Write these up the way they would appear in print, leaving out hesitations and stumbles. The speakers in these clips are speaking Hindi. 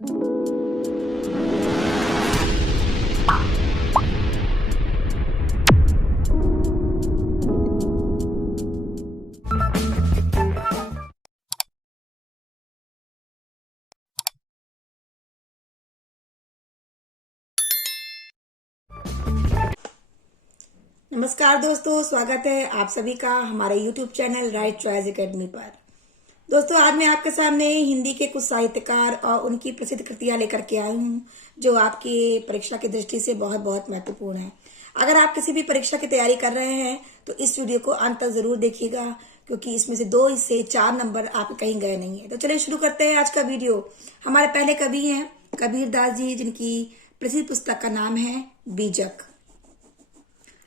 नमस्कार दोस्तों, स्वागत है आप सभी का हमारे YouTube channel right choice academy पर। दोस्तों, आज मैं आपके सामने हिंदी के कुछ साहित्यकार और उनकी प्रसिद्ध कृतियां लेकर के आई हूं, जो आपकी परीक्षा की दृष्टि से बहुत बहुत महत्वपूर्ण है। अगर आप किसी भी परीक्षा की तैयारी कर रहे हैं तो इस वीडियो को अंत तक जरूर देखिएगा, क्योंकि इसमें से 2 से 4 नंबर आप कहीं गए नहीं है। तो चलिए शुरू करते हैं आज का वीडियो। हमारे पहले कवि हैं कबीर दास जी, जिनकी प्रसिद्ध पुस्तक का नाम है बीजक।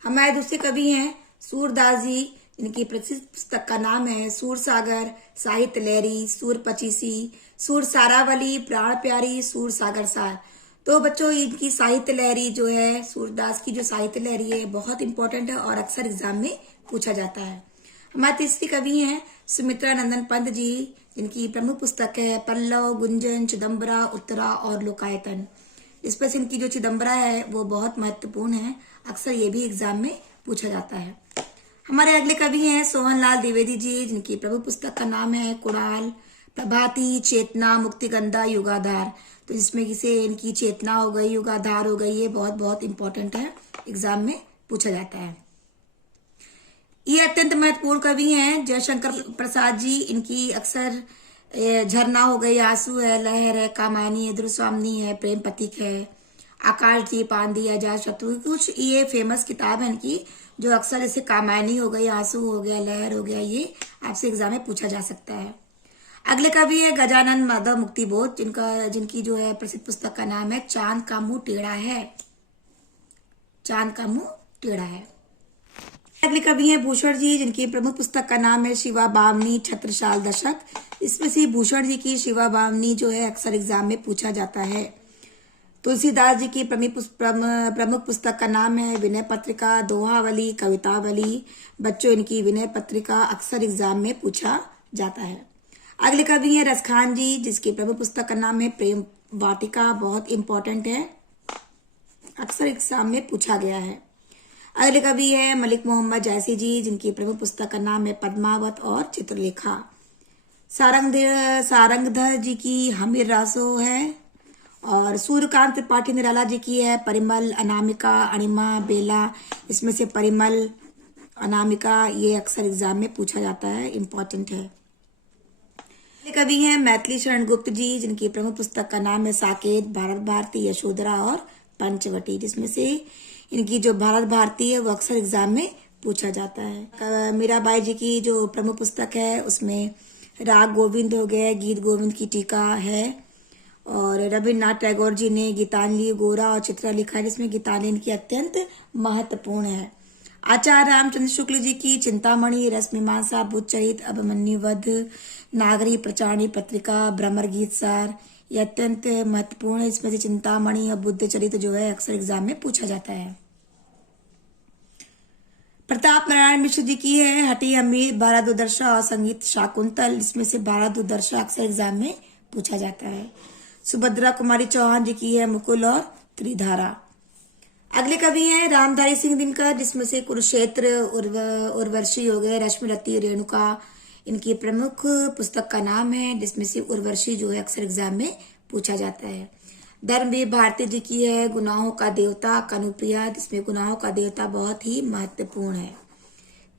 हमारे दूसरे कवि हैं सूरदास जी, जिनकी प्रसिद्ध पुस्तक का नाम है सूर सागर, साहित्य लहरी, सूर पचीसी, सूर सारावली, प्राण प्यारी, सूर सागर सार। तो बच्चों, इनकी साहित्य लहरी जो है, सूरदास की जो साहित्य लहरी है, बहुत इंपॉर्टेंट है और अक्सर एग्जाम में पूछा जाता है। हमारे तीसरी कवि हैं सुमित्रा नंदन पंत जी, जिनकी प्रमुख पुस्तक है पल्लव, गुंजन, चिदम्बरा, उत्तरा और लोकायतन। इस पर से इनकी जो चिदम्बरा है वो बहुत महत्वपूर्ण है, अक्सर ये भी एग्जाम में पूछा जाता है। हमारे अगले कवि हैं सोहनलाल द्विवेदी जी, जिनकी प्रमुख पुस्तक का नाम है कुणाल, प्रभाती, चेतना, मुक्तिगंधा, युगाधार। तो जिसमें किसी इनकी चेतना हो गई, युगाधार हो गई, ये बहुत बहुत इंपॉर्टेंट है, एग्जाम में पूछा जाता है। ये अत्यंत महत्वपूर्ण कवि हैं जयशंकर प्रसाद जी। इनकी अक्सर झरना हो गई, आंसू है, लहर है, कामायनी है, दुर्स्वामिनी है, प्रेम पथिक है, आकाश दीप, आंधी, अजात शत्रु, कुछ ये फेमस किताब है इनकी, जो अक्सर जैसे कामायनी हो गई, आंसू हो गया, लहर हो गया, ये आपसे एग्जाम में पूछा जा सकता है। अगले कवि है गजानन माधव मुक्तिबोध, जिनकी जो है प्रसिद्ध पुस्तक का नाम है चांद का मुंह टेढ़ा है। चांद का मुंह टेढ़ा है। अगले कवि हैं भूषण जी, जिनकी प्रमुख पुस्तक का नाम है शिवा बावनी, छत्रसाल दशक। इसमें से भूषण जी की शिवा बावनी जो है अक्सर एग्जाम में पूछा जाता है। तुलसीदास जी की प्रमुख पुस्तक का नाम है विनय पत्रिका, दोहावली, कवितावली। बच्चों, इनकी विनय पत्रिका अक्सर एग्जाम में पूछा जाता है। अगले कवि हैं रसखान जी, जिसकी प्रमुख पुस्तक का नाम है प्रेम वाटिका, बहुत इंपॉर्टेंट है, अक्सर एग्जाम में पूछा गया है। अगले कवि है मलिक मोहम्मद जैसी जी, जिनकी प्रमुख पुस्तक का नाम है पद्मावत और चित्रलेखा। सारंगधर जी की हमीर रासो है, और सूर्यकांत त्रिपाठी निराला जी की है परिमल, अनामिका, अणिमा, बेला। इसमें से परिमल, अनामिका ये अक्सर एग्जाम में पूछा जाता है, इंपॉर्टेंट है। कवि हैं मैथिली शरण गुप्त जी, जिनकी प्रमुख पुस्तक का नाम है साकेत, भारत भारती, यशोधरा और पंचवटी। जिसमें से इनकी जो भारत भारती है वो अक्सर एग्जाम में पूछा जाता है। मीराबाई जी की जो प्रमुख पुस्तक है उसमें राग गोविंद हो गए, गीत गोविंद की टीका है, और रविन्द्रनाथ टैगोर जी ने गीतांजलि, गोरा और चित्रा लिखा है, जिसमें गीतांजलि इनकी अत्यंत महत्वपूर्ण है। आचार्य रामचंद्र शुक्ल जी की चिंतामणि, रस मीमांसा, बुद्धचरित, अभिमन्यु वध, नागरी प्रचारणी पत्रिका, भ्रमर गीत सार, ये अत्यंत महत्वपूर्ण है। इसमें से चिंतामणि और बुद्धचरित जो है अक्सर एग्जाम में पूछा जाता है। प्रताप नारायण मिश्र जी की है हटी अमीर, भारत दुर्दशा और संगीत शाकुंतल। इसमें से भारत दुर्दशा अक्सर एग्जाम में पूछा जाता है। सुभद्रा कुमारी चौहान जी की है मुकुल और त्रिधारा। अगले कवि हैं रामधारी सिंह दिनकर, जिसमें से कुरुक्षेत्र, उर्वशी हो गए, रश्मिरती, रेणुका। इनकी प्रमुख पुस्तक का नाम है, जिसमें से उर्वशी जो है अक्सर एग्जाम में पूछा जाता है। धर्मवीर भारती जी की है गुनाहों का देवता, कनुप्रिया। जिसमें गुनाहों का देवता बहुत ही महत्वपूर्ण है।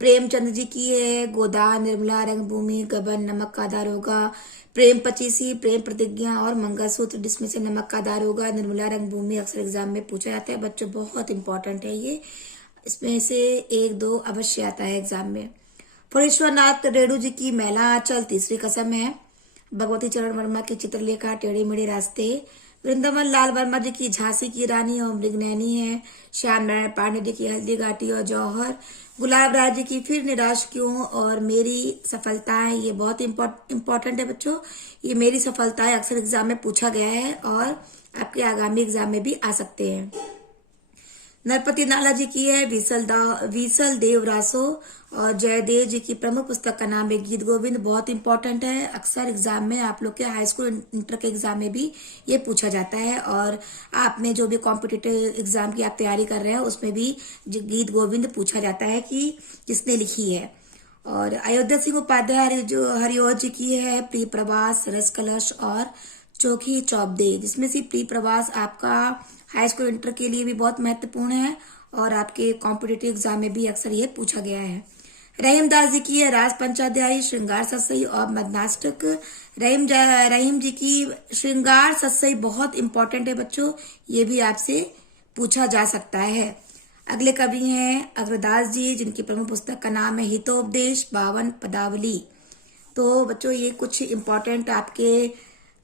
प्रेमचंद जी की है गोदान, निर्मला, रंगभूमि, गबन, नमक का दारोगा, प्रेम पचीसी, प्रेम प्रतिज्ञा और मंगलसूत्र। जिसमें से नमक का दारोगा, निर्मला, रंगभूमि अक्सर एग्जाम में पूछा जाता है। बच्चों, बहुत इंपॉर्टेंट है ये, इसमें से 1-2 अवश्य आता है एग्जाम में। फणीश्वरनाथ रेणु जी की मैला आंचल, तीसरी कसम है। भगवती चरण वर्मा की चित्रलेखा, टेढ़े मेढ़े रास्ते। वृंदावन लाल वर्मा जी की झांसी की रानी और मृगनैनी है। श्याम नारायण पांडे जी की हल्दी घाटी और जौहर। गुलाब राय जी की फिर निराश क्यों और मेरी सफलताएं, ये बहुत इंपॉर्टेंट है बच्चों। ये मेरी सफलताएं अक्सर एग्जाम में पूछा गया है और आपके आगामी एग्जाम में भी आ सकते हैं। नरपति नाला जी की है विसल देव रासो। और जयदेव जी की प्रमुख पुस्तक का नाम है गीत गोविंद। बहुत इंपॉर्टेंट है, अक्सर एग्जाम में आप लोग के हाई स्कूल इंटर के एग्जाम में भी ये पूछा जाता है। और आपने जो भी कॉम्पिटिटिव एग्जाम की आप तैयारी कर रहे हैं उसमें भी गीत गोविंद पूछा जाता है कि किसने लिखी है। और अयोध्या सिंह उपाध्याय जो हरिओं जी की है प्रिय प्रवास, रस कलश और चोखी चौबदे, जिसमें से प्रिय प्रवास आपका हाई स्कूल इंटर के लिए भी बहुत महत्वपूर्ण है और आपके कॉम्पिटिटिव एग्जाम में भी अक्सर ये पूछा गया है। रहीमदास जी की है राज पंचाध्यायी, श्रृंगार सत्सई और मदनाष्टक। रहीम जी की श्रृंगार सत्सई बहुत इंपॉर्टेंट है बच्चों, ये भी आपसे पूछा जा सकता है। अगले कवि हैं अग्रदास जी, जिनकी प्रमुख पुस्तक का नाम है हितोपदेश 52 पदावली। तो बच्चों ये कुछ इंपॉर्टेंट आपके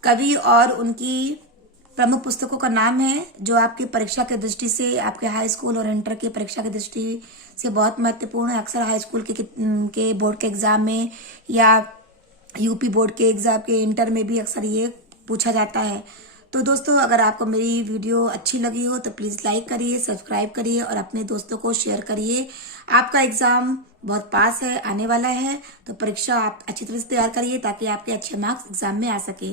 कवि और उनकी प्रमुख पुस्तकों का नाम है जो आपकी परीक्षा की दृष्टि से, आपके हाई स्कूल और इंटर की परीक्षा की दृष्टि से बहुत महत्वपूर्ण है। अक्सर हाई स्कूल के बोर्ड के एग्जाम में या यूपी बोर्ड के एग्जाम के इंटर में भी अक्सर ये पूछा जाता है। तो दोस्तों अगर आपको मेरी वीडियो अच्छी लगी हो तो प्लीज़ लाइक करिए, सब्सक्राइब करिए और अपने दोस्तों को शेयर करिए। आपका एग्जाम बहुत पास है, आने वाला है, तो परीक्षा आप अच्छी तरह से तैयार करिए ताकि आपके अच्छे मार्क्स एग्जाम में आ सके।